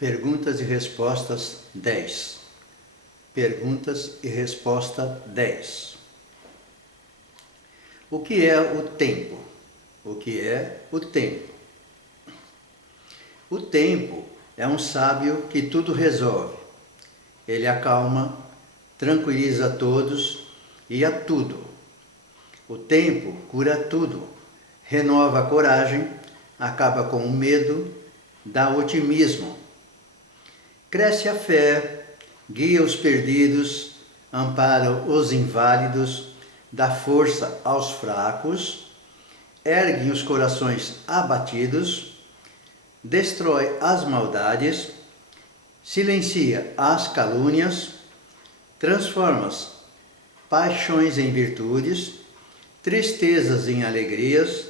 Perguntas e respostas 10. Perguntas e resposta 10. O que é o tempo? O que é o tempo? O tempo é um sábio que tudo resolve. Ele acalma, tranquiliza a todos e a tudo. O tempo cura tudo, renova a coragem, acaba com o medo, dá otimismo. Cresce a fé, guia os perdidos, ampara os inválidos, dá força aos fracos, ergue os corações abatidos, destrói as maldades, silencia as calúnias, transforma as paixões em virtudes, tristezas em alegrias,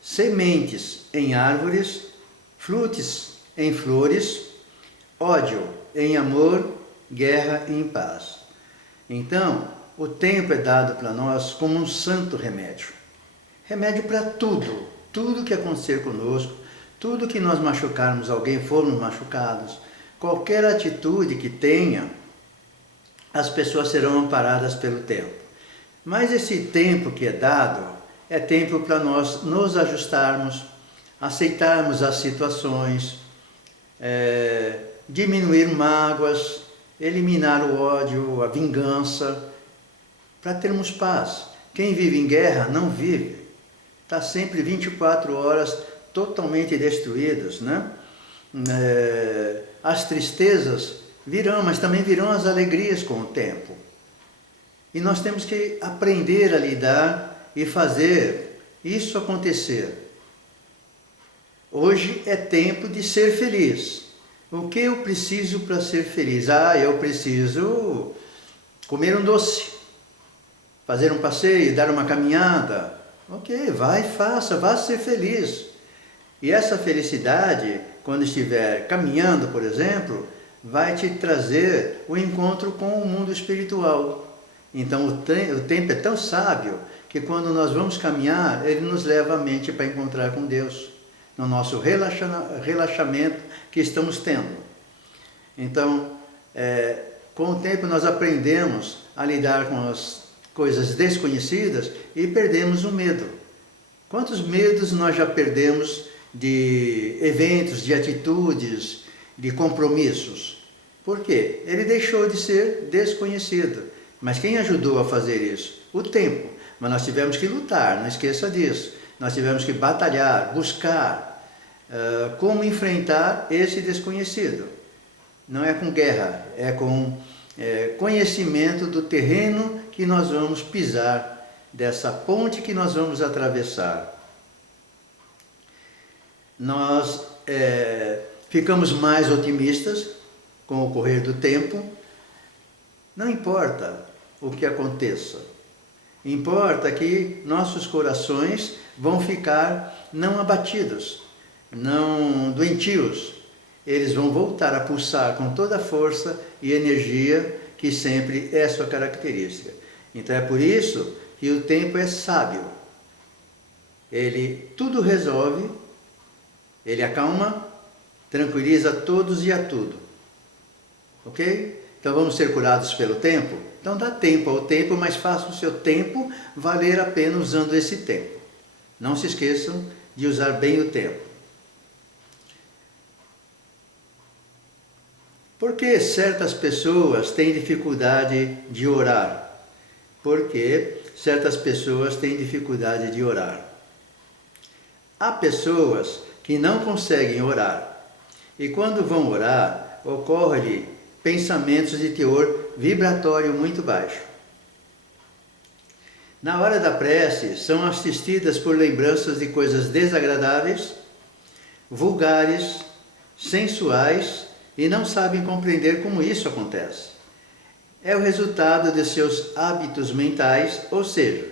sementes em árvores, flutes em flores, ódio em amor, guerra em paz. Então, o tempo é dado para nós como um santo remédio. Remédio para tudo, tudo que acontecer conosco, tudo que nós machucarmos alguém, formos machucados, qualquer atitude que tenha, as pessoas serão amparadas pelo tempo. Mas esse tempo que é dado, é tempo para nós nos ajustarmos, aceitarmos as situações, diminuir mágoas, eliminar o ódio, a vingança, para termos paz. Quem vive em guerra não vive. Está sempre 24 horas totalmente destruídas, né? As tristezas virão, mas também virão as alegrias com o tempo. E nós temos que aprender a lidar e fazer isso acontecer. Hoje é tempo de ser feliz. O que eu preciso para ser feliz? Eu preciso comer um doce, fazer um passeio, dar uma caminhada. Ok, vai, faça, vá ser feliz. E essa felicidade, quando estiver caminhando, por exemplo, vai te trazer o encontro com o mundo espiritual. Então o tempo é tão sábio que quando nós vamos caminhar, ele nos leva a mente para encontrar com Deus, no nosso relaxamento que estamos tendo. Então, com o tempo nós aprendemos a lidar com as coisas desconhecidas e perdemos o medo. Quantos medos nós já perdemos de eventos, de atitudes, de compromissos? Por quê? Ele deixou de ser desconhecido. Mas quem ajudou a fazer isso? O tempo. Mas nós tivemos que lutar, não esqueça disso. Nós tivemos que batalhar, buscar como enfrentar esse desconhecido. Não é com guerra, é com conhecimento do terreno que nós vamos pisar, dessa ponte que nós vamos atravessar. Nós ficamos mais otimistas com o correr do tempo. Não importa o que aconteça, importa que nossos corações vão ficar não abatidos, não doentios. Eles vão voltar a pulsar com toda a força e energia que sempre é sua característica. Então é por isso que o tempo é sábio. Ele tudo resolve, ele acalma, tranquiliza a todos e a tudo. Ok? Então vamos ser curados pelo tempo? Então dá tempo ao tempo, mas faça o seu tempo valer a pena usando esse tempo. Não se esqueçam de usar bem o tempo. Por que certas pessoas têm dificuldade de orar? Por que certas pessoas têm dificuldade de orar? Há pessoas que não conseguem orar e quando vão orar, ocorre-lhe pensamentos de teor vibratório muito baixo. Na hora da prece, são assistidas por lembranças de coisas desagradáveis, vulgares, sensuais e não sabem compreender como isso acontece. É o resultado de seus hábitos mentais, ou seja,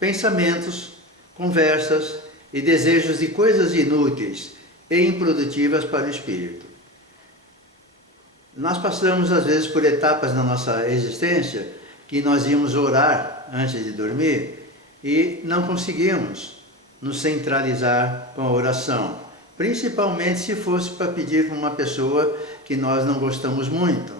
pensamentos, conversas e desejos de coisas inúteis e improdutivas para o espírito. Nós passamos às vezes por etapas na nossa existência que nós íamos orar antes de dormir e não conseguimos nos centralizar com a oração. principalmente se fosse para pedir para uma pessoa que nós não gostamos muito.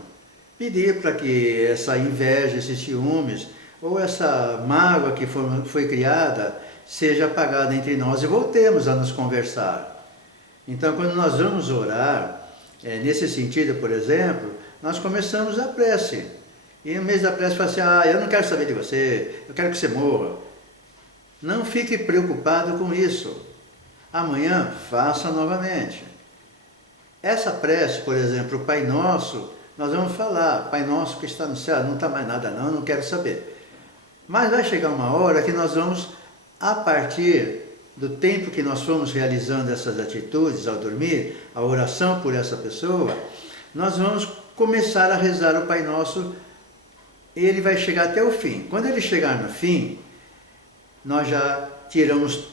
Pedir para que essa inveja, esses ciúmes, ou essa mágoa que foi criada, seja apagada entre nós e voltemos a nos conversar. Então, quando nós vamos orar, nesse sentido, por exemplo, nós começamos a prece. E no meio da prece fala assim, eu não quero saber de você, eu quero que você morra. Não fique preocupado com isso. Amanhã, faça novamente. Essa prece, por exemplo, o Pai Nosso, nós vamos falar, Pai Nosso que está no céu, não está mais nada não, eu não quero saber. Mas vai chegar uma hora que nós vamos, a partir do tempo que nós fomos realizando essas atitudes ao dormir, a oração por essa pessoa, nós vamos começar a rezar o Pai Nosso e ele vai chegar até o fim. Quando ele chegar no fim, nós já tiramos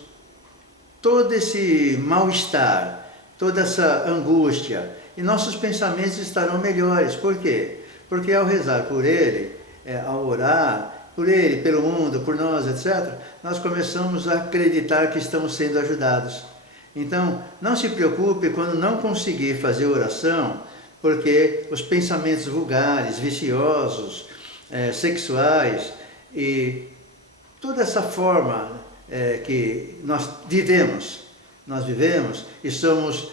todo esse mal-estar, toda essa angústia, e nossos pensamentos estarão melhores. Por quê? Porque ao rezar por ele, ao orar por ele, pelo mundo, por nós, etc., nós começamos a acreditar que estamos sendo ajudados. Então, não se preocupe quando não conseguir fazer oração, porque os pensamentos vulgares, viciosos, sexuais e toda essa forma que nós vivemos e somos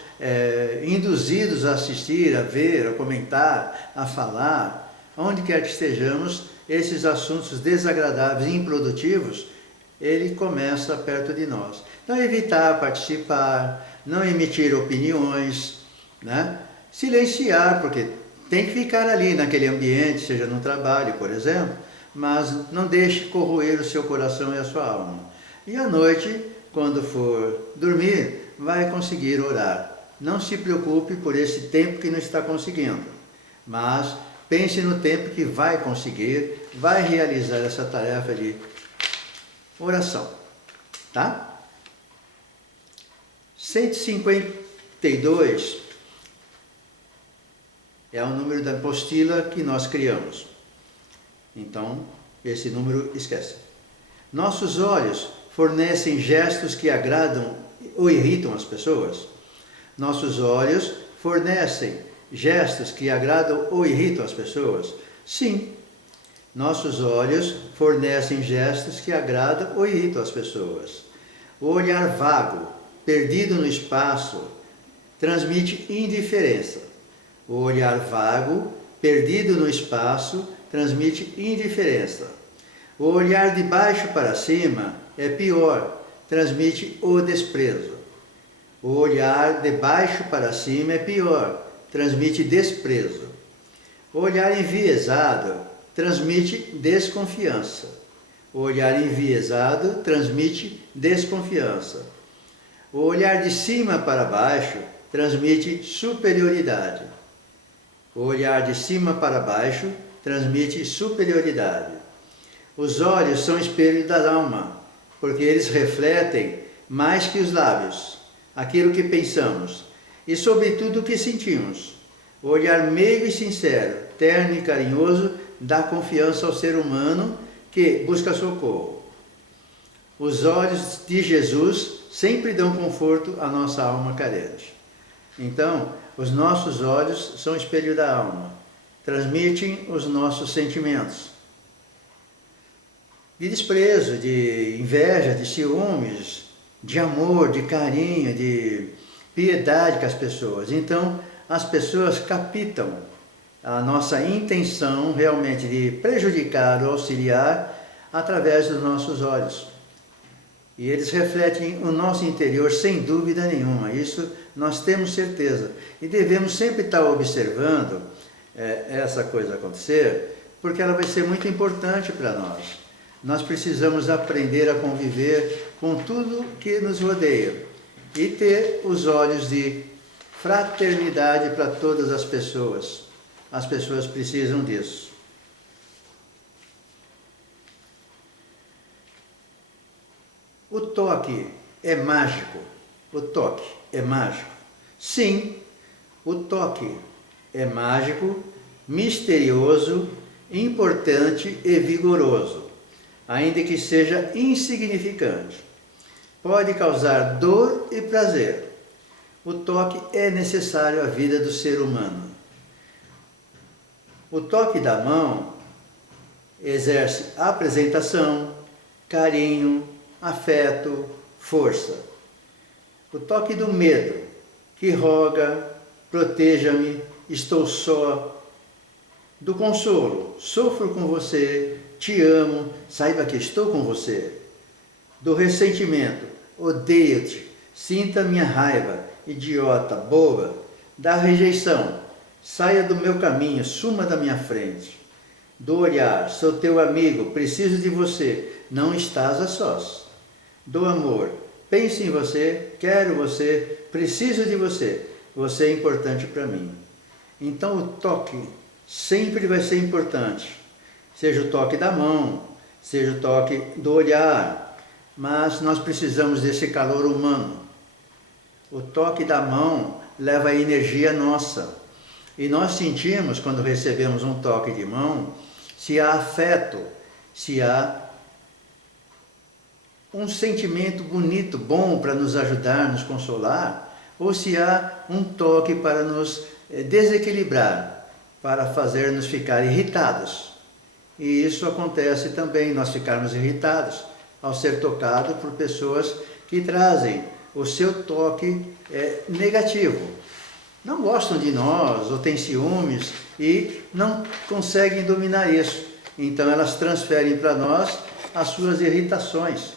induzidos a assistir, a ver, a comentar, a falar, onde quer que estejamos, esses assuntos desagradáveis e improdutivos, ele começa perto de nós. Então, evitar participar, não emitir opiniões, né? Silenciar, porque tem que ficar ali naquele ambiente, seja no trabalho, por exemplo, mas não deixe corroer o seu coração e a sua alma. E à noite, quando for dormir, vai conseguir orar. Não se preocupe por esse tempo que não está conseguindo, mas pense no tempo que vai conseguir, vai realizar essa tarefa de oração, tá? 152 é o número da apostila que nós criamos. Então, esse número esquece. Nossos olhos fornecem gestos que agradam ou irritam as pessoas? Nossos olhos fornecem gestos que agradam ou irritam as pessoas? Sim. Nossos olhos fornecem gestos que agradam ou irritam as pessoas. O olhar vago, perdido no espaço, transmite indiferença. O olhar vago, perdido no espaço, transmite indiferença. O olhar de baixo para cima é pior, transmite o desprezo. O olhar de baixo para cima é pior, transmite desprezo. O olhar enviesado transmite desconfiança. O olhar enviesado transmite desconfiança. O olhar de cima para baixo transmite superioridade. O olhar de cima para baixo transmite superioridade. Os olhos são espelho da alma, porque eles refletem mais que os lábios aquilo que pensamos e, sobretudo, o que sentimos. O olhar meigo e sincero, terno e carinhoso, dá confiança ao ser humano que busca socorro. Os olhos de Jesus sempre dão conforto à nossa alma carente. Então, os nossos olhos são espelho da alma, transmitem os nossos sentimentos de desprezo, de inveja, de ciúmes, de amor, de carinho, de piedade com as pessoas. Então, as pessoas captam a nossa intenção realmente de prejudicar ou auxiliar através dos nossos olhos. E eles refletem o nosso interior sem dúvida nenhuma, isso nós temos certeza. E devemos sempre estar observando essa coisa acontecer, porque ela vai ser muito importante para nós. Nós precisamos aprender a conviver com tudo que nos rodeia e ter os olhos de fraternidade para todas as pessoas. As pessoas precisam disso. O toque é mágico. O toque é mágico. Sim, o toque é mágico, misterioso, importante e vigoroso, ainda que seja insignificante. Pode causar dor e prazer. O toque é necessário à vida do ser humano. O toque da mão exerce apresentação, carinho, afeto, força. O toque do medo, que roga, proteja-me, estou só. Do consolo, sofro com você, te amo, saiba que estou com você. Do ressentimento, odeio-te, sinta minha raiva, idiota, boba. Da rejeição, saia do meu caminho, suma da minha frente. Do olhar, sou teu amigo, preciso de você, não estás a sós. Do amor, penso em você, quero você, preciso de você, você é importante para mim. Então o toque sempre vai ser importante, seja o toque da mão, seja o toque do olhar, mas nós precisamos desse calor humano. O toque da mão leva a energia nossa, e nós sentimos, quando recebemos um toque de mão, se há afeto, se há um sentimento bonito, bom para nos ajudar, nos consolar, ou se há um toque para nos desequilibrar, para fazer-nos ficar irritados. E isso acontece também, nós ficarmos irritados ao ser tocado por pessoas que trazem o seu toque negativo. Não gostam de nós, ou têm ciúmes e não conseguem dominar isso. Então elas transferem para nós as suas irritações,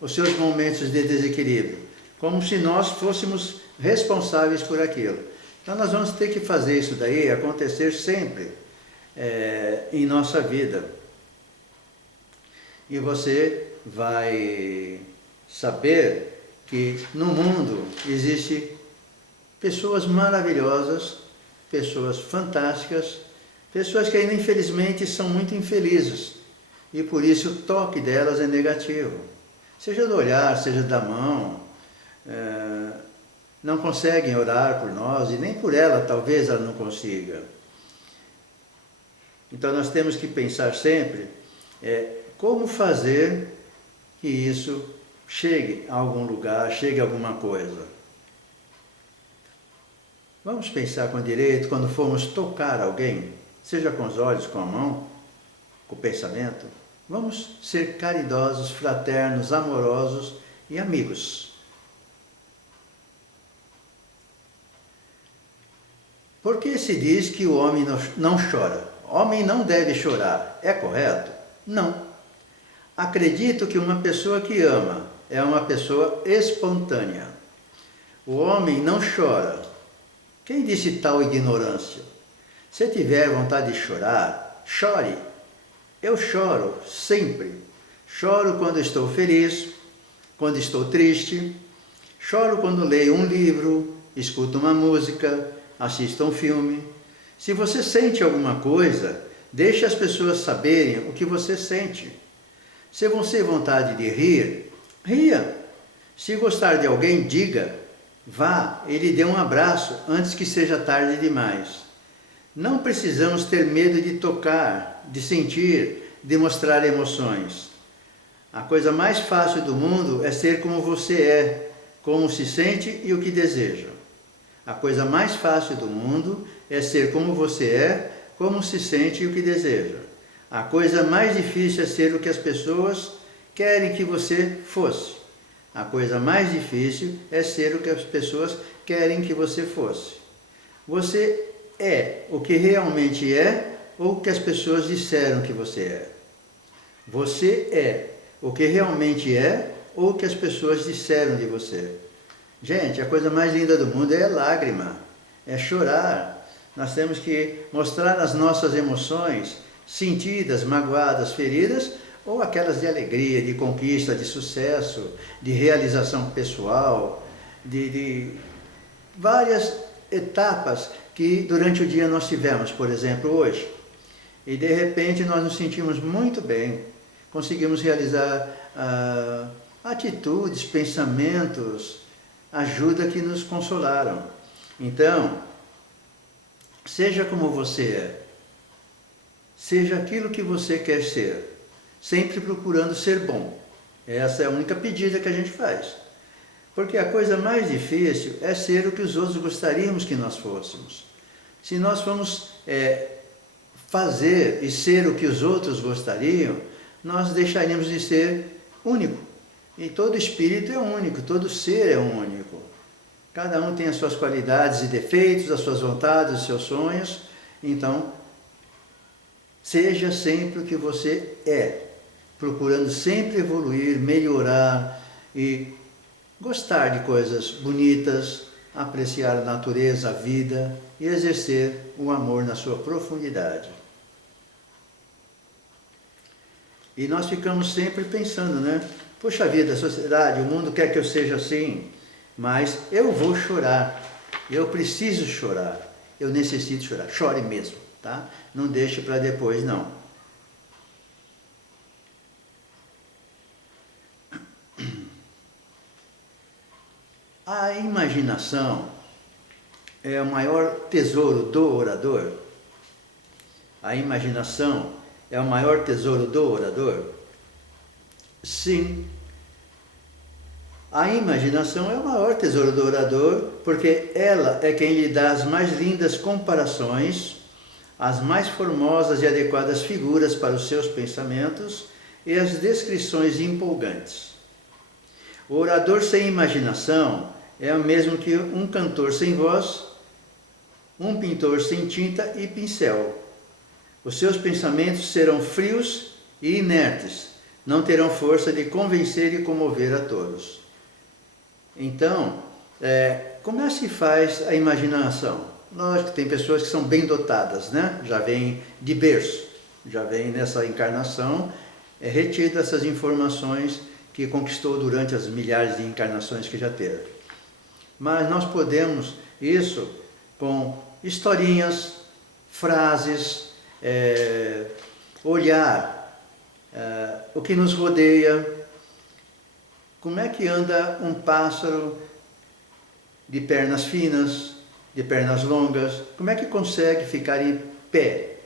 os seus momentos de desequilíbrio, como se nós fôssemos responsáveis por aquilo. Então nós vamos ter que fazer isso daí acontecer sempre em nossa vida. E você vai saber que no mundo existe pessoas maravilhosas, pessoas fantásticas, pessoas que ainda infelizmente são muito infelizes e por isso o toque delas é negativo. Seja do olhar, seja da mão, não conseguem orar por nós e nem por ela talvez ela não consiga. Então nós temos que pensar sempre como fazer que isso chegue a algum lugar, chegue a alguma coisa. Vamos pensar com direito quando formos tocar alguém, seja com os olhos, com a mão, com o pensamento. Vamos ser caridosos, fraternos, amorosos e amigos. Por que se diz que o homem não chora? O homem não deve chorar. É correto? Não. Acredito que uma pessoa que ama é uma pessoa espontânea. O homem não chora. Quem disse tal ignorância? Se tiver vontade de chorar, chore. Eu choro sempre. Choro quando estou feliz, quando estou triste. Choro quando leio um livro, escuto uma música, assisto um filme. Se você sente alguma coisa, deixe as pessoas saberem o que você sente. Se você tem vontade de rir, ria. Se gostar de alguém, diga. Vá e lhe dê um abraço antes que seja tarde demais. Não precisamos ter medo de tocar, de sentir, de mostrar emoções. A coisa mais fácil do mundo é ser como você é, como se sente e o que deseja. A coisa mais fácil do mundo é ser como você é, como se sente e o que deseja. A coisa mais difícil é ser o que as pessoas querem que você fosse. A coisa mais difícil é ser o que as pessoas querem que você fosse. Você é o que realmente é ou o que as pessoas disseram que você é. Você é o que realmente é ou o que as pessoas disseram de você. Gente, a coisa mais linda do mundo é lágrima, é chorar. Nós temos que mostrar as nossas emoções sentidas, magoadas, feridas, ou aquelas de alegria, de conquista, de sucesso, de realização pessoal, de várias etapas que durante o dia nós tivemos, por exemplo, hoje. E de repente nós nos sentimos muito bem, conseguimos realizar atitudes, pensamentos, ajuda que nos consolaram. Então, seja como você é, seja aquilo que você quer ser, sempre procurando ser bom. Essa é a única pedida que a gente faz. Porque a coisa mais difícil é ser o que os outros gostaríamos que nós fôssemos. Se nós formos fazer e ser o que os outros gostariam, nós deixaríamos de ser único. E todo espírito é único, todo ser é único. Cada um tem as suas qualidades e defeitos, as suas vontades, os seus sonhos. Então, seja sempre o que você é, procurando sempre evoluir, melhorar e gostar de coisas bonitas, apreciar a natureza, a vida e exercer o amor na sua profundidade. E nós ficamos sempre pensando, né? Poxa vida, a sociedade, o mundo quer que eu seja assim, mas eu vou chorar, eu preciso chorar, eu necessito chorar. Chore mesmo, tá? Não deixe para depois, não. A imaginação é o maior tesouro do orador? A imaginação é o maior tesouro do orador? Sim. A imaginação é o maior tesouro do orador, porque ela é quem lhe dá as mais lindas comparações, as mais formosas e adequadas figuras para os seus pensamentos e as descrições empolgantes. O orador sem imaginação é o mesmo que um cantor sem voz, um pintor sem tinta e pincel. Os seus pensamentos serão frios e inertes, não terão força de convencer e comover a todos. Então, como é que se faz a imaginação? Lógico que tem pessoas que são bem dotadas, né? Já vem de berço, já vem nessa encarnação, retido essas informações que conquistou durante as milhares de encarnações que já teve. Mas nós podemos isso com historinhas, frases, olhar o que nos rodeia. Como é que anda um pássaro de pernas finas, de pernas longas? Como é que consegue ficar em pé,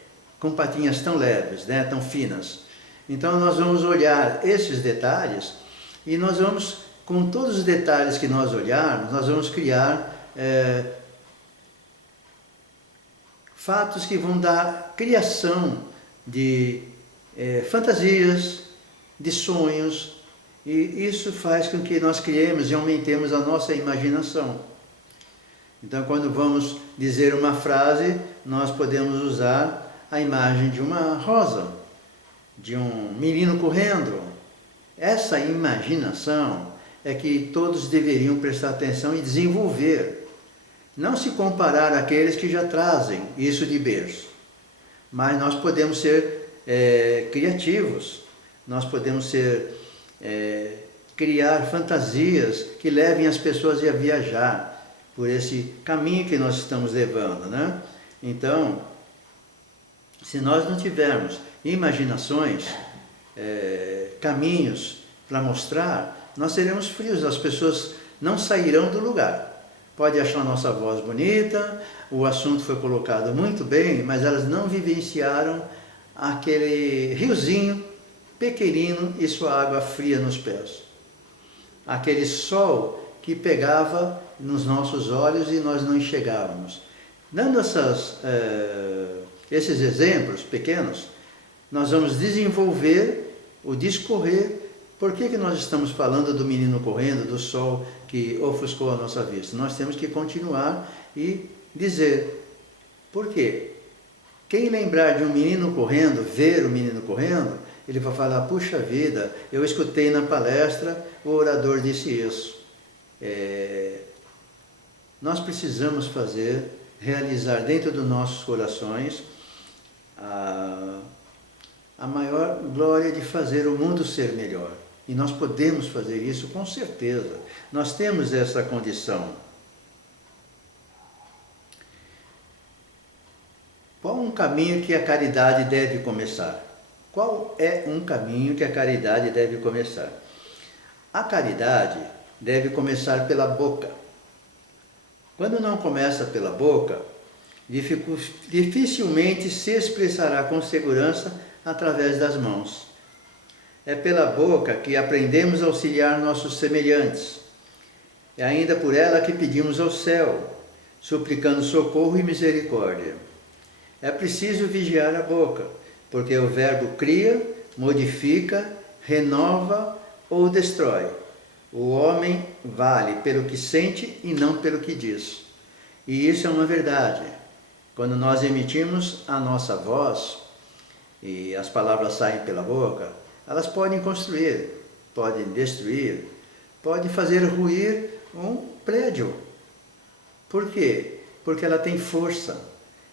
com patinhas tão leves, né, tão finas? Então nós vamos olhar esses detalhes e nós vamos, com todos os detalhes que nós olharmos, nós vamos criar fatos que vão dar criação de fantasias, de sonhos, e isso faz com que nós criemos e aumentemos a nossa imaginação. Então, quando vamos dizer uma frase, nós podemos usar a imagem de uma rosa, de um menino correndo. Essa imaginação é que todos deveriam prestar atenção e desenvolver. Não se comparar àqueles que já trazem isso de berço. Mas nós podemos ser criativos, nós podemos criar fantasias que levem as pessoas a viajar por esse caminho que nós estamos levando, né? Então, se nós não tivermos imaginações, caminhos para mostrar, nós seremos frios, as pessoas não sairão do lugar. Pode achar a nossa voz bonita, o assunto foi colocado muito bem, mas elas não vivenciaram aquele riozinho pequenino e sua água fria nos pés. Aquele sol que pegava nos nossos olhos e nós não enxergávamos. Dando esses exemplos pequenos, nós vamos desenvolver o discorrer. Por que nós estamos falando do menino correndo, do sol que ofuscou a nossa vista? Nós temos que continuar e dizer por quê. Quem lembrar de um menino correndo, ver o menino correndo, ele vai falar, puxa vida, eu escutei na palestra, o orador disse isso. Nós precisamos realizar dentro dos nossos corações a maior glória de fazer o mundo ser melhor. E nós podemos fazer isso com certeza. Nós temos essa condição. Qual um caminho que a caridade deve começar? Qual é um caminho que a caridade deve começar? A caridade deve começar pela boca. Quando não começa pela boca, dificilmente se expressará com segurança através das mãos. É pela boca que aprendemos a auxiliar nossos semelhantes. É ainda por ela que pedimos ao céu, suplicando socorro e misericórdia. É preciso vigiar a boca, porque o verbo cria, modifica, renova ou destrói. O homem vale pelo que sente e não pelo que diz. E isso é uma verdade. Quando nós emitimos a nossa voz e as palavras saem pela boca, elas podem construir, podem destruir, podem fazer ruir um prédio. Por quê? Porque ela tem força.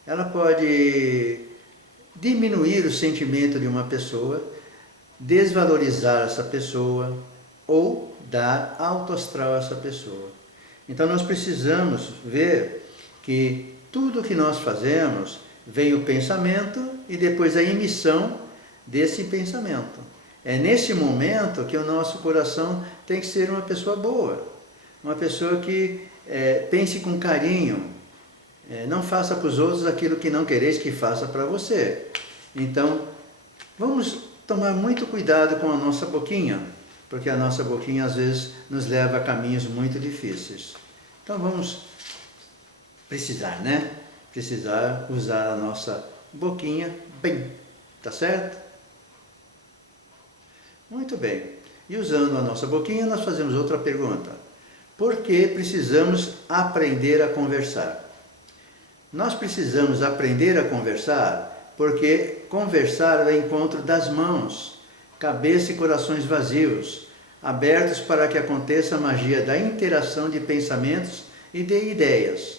Ela pode diminuir o sentimento de uma pessoa, desvalorizar essa pessoa ou dar alto astral a essa pessoa. Então nós precisamos ver que tudo que nós fazemos vem o pensamento e depois a emissão desse pensamento. É nesse momento que o nosso coração tem que ser uma pessoa boa, uma pessoa que pense com carinho, não faça para os outros aquilo que não quereis que faça para você. Então, vamos tomar muito cuidado com a nossa boquinha, porque a nossa boquinha às vezes nos leva a caminhos muito difíceis. Então vamos precisar, né? Precisar usar a nossa boquinha bem, tá certo? Muito bem. E usando a nossa boquinha, nós fazemos outra pergunta. Por que precisamos aprender a conversar? Nós precisamos aprender a conversar porque conversar é o encontro das mãos, cabeça e corações vazios, abertos para que aconteça a magia da interação de pensamentos e de ideias.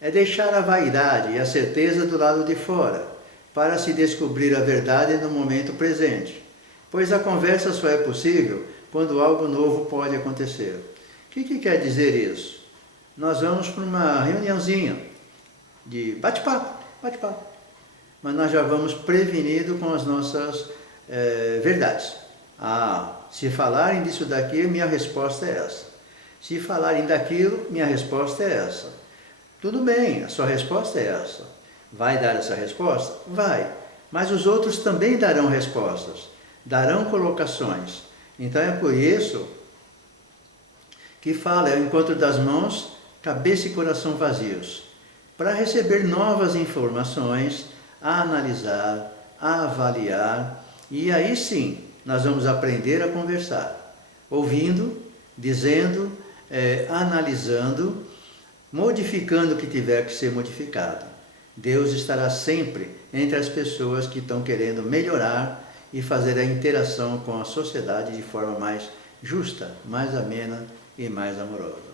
É deixar a vaidade e a certeza do lado de fora, para se descobrir a verdade no momento presente, pois a conversa só é possível quando algo novo pode acontecer. O que quer dizer isso? Nós vamos para uma reuniãozinha de bate-papo, mas nós já vamos prevenido com as nossas verdades. Se falarem disso daqui, minha resposta é essa. Se falarem daquilo, minha resposta é essa. Tudo bem, a sua resposta é essa. Vai dar essa resposta? Vai. Mas os outros também darão respostas, darão colocações. Então é por isso que fala, é o encontro das mãos, cabeça e coração vazios, para receber novas informações, a analisar, a avaliar, e aí sim nós vamos aprender a conversar, ouvindo, dizendo, analisando, modificando o que tiver que ser modificado. Deus estará sempre entre as pessoas que estão querendo melhorar e fazer a interação com a sociedade de forma mais justa, mais amena e mais amorosa.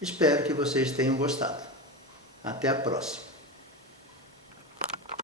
Espero que vocês tenham gostado. Até a próxima.